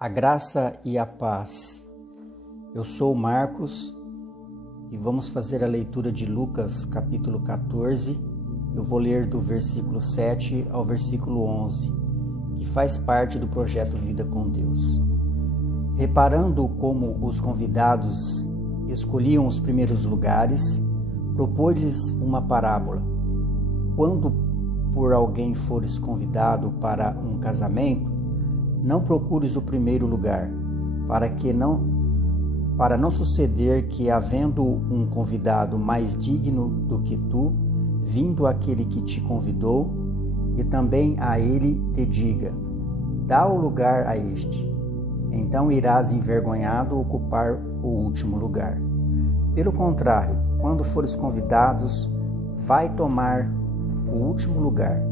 A graça e a paz. Eu sou o Marcos e vamos fazer a leitura de Lucas capítulo 14. Eu vou ler do versículo 7 ao versículo 11, que faz parte do projeto Vida com Deus. Reparando como os convidados escolhiam os primeiros lugares, propôs-lhes uma parábola. Quando por alguém fores convidado para um casamento, não procures o primeiro lugar, para não suceder que, havendo um convidado mais digno do que tu, vindo aquele que te convidou, e também a ele te diga: dá o lugar a este. Então irás envergonhado ocupar o último lugar. Pelo contrário, quando fores convidados, vai tomar o último lugar,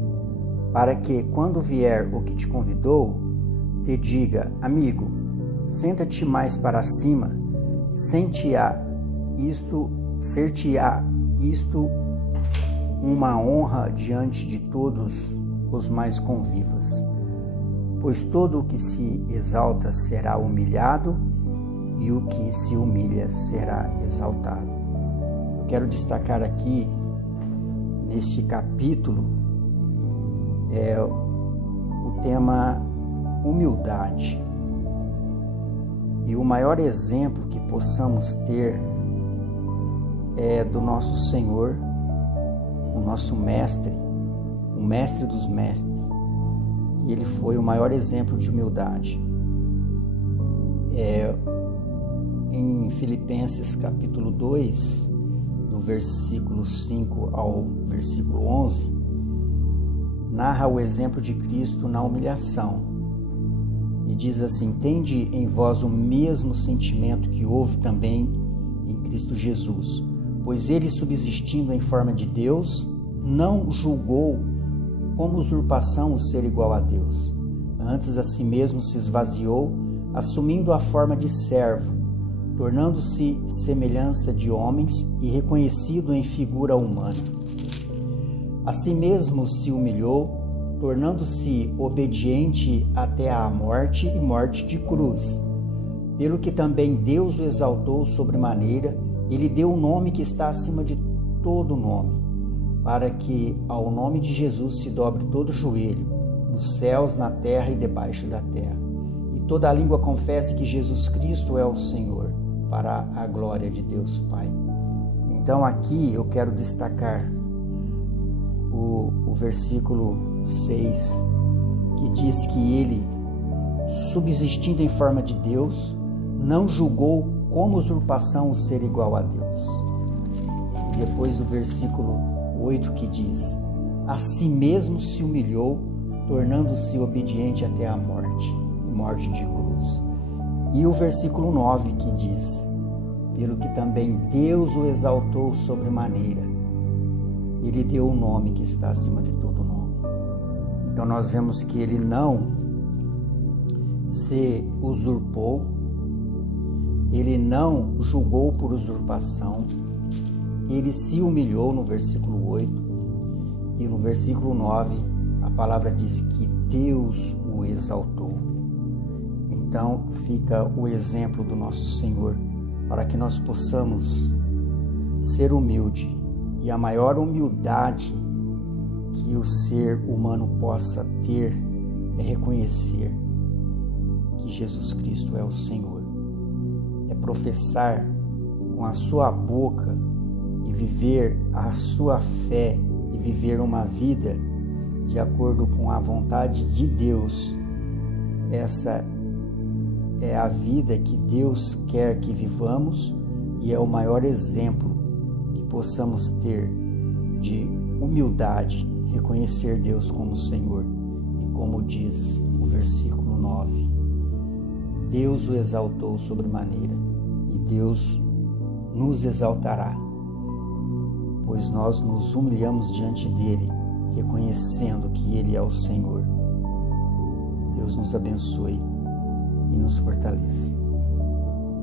para que, quando vier o que te convidou, te diga: amigo, senta-te mais para cima, ser-te-á isto uma honra diante de todos os mais convivas. Pois todo o que se exalta será humilhado, e o que se humilha será exaltado. Eu quero destacar aqui, neste capítulo, o tema humildade. E o maior exemplo que possamos ter é do nosso Senhor, o nosso mestre, o mestre dos mestres. E ele foi o maior exemplo de humildade. Em Filipenses capítulo 2, do versículo 5 ao versículo 11, narra o exemplo de Cristo na humilhação. E diz assim: tende em vós o mesmo sentimento que houve também em Cristo Jesus, pois ele, subsistindo em forma de Deus, não julgou como usurpação o ser igual a Deus. Antes a si mesmo se esvaziou, assumindo a forma de servo, tornando-se semelhança de homens e reconhecido em figura humana. A si mesmo se humilhou, tornando-se obediente até à morte e morte de cruz. Pelo que também Deus o exaltou sobremaneira, e lhe deu um nome que está acima de todo nome, para que ao nome de Jesus se dobre todo joelho, nos céus, na terra e debaixo da terra, e toda a língua confesse que Jesus Cristo é o Senhor, para a glória de Deus Pai. Então aqui eu quero destacar o versículo 6, que diz que ele, subsistindo em forma de Deus, não julgou como usurpação o ser igual a Deus. E depois o versículo 8, que diz: a si mesmo se humilhou, tornando-se obediente até a morte, e morte de cruz. E o versículo 9, que diz: pelo que também Deus o exaltou sobremaneira, ele deu o nome que está acima de todo nome. Então nós vemos que ele não se usurpou, ele não julgou por usurpação, ele se humilhou no versículo 8, e no versículo 9 a palavra diz que Deus o exaltou. Então fica o exemplo do nosso Senhor, para que nós possamos ser humilde. E a maior humildade que o ser humano possa ter é reconhecer que Jesus Cristo é o Senhor. É professar com a sua boca e viver a sua fé e viver uma vida de acordo com a vontade de Deus. Essa é a vida que Deus quer que vivamos, e é o maior exemplo que possamos ter de humildade, reconhecer Deus como Senhor. E como diz o versículo 9, Deus o exaltou sobremaneira, e Deus nos exaltará, pois nós nos humilhamos diante dele, reconhecendo que ele é o Senhor. Deus nos abençoe e nos fortaleça.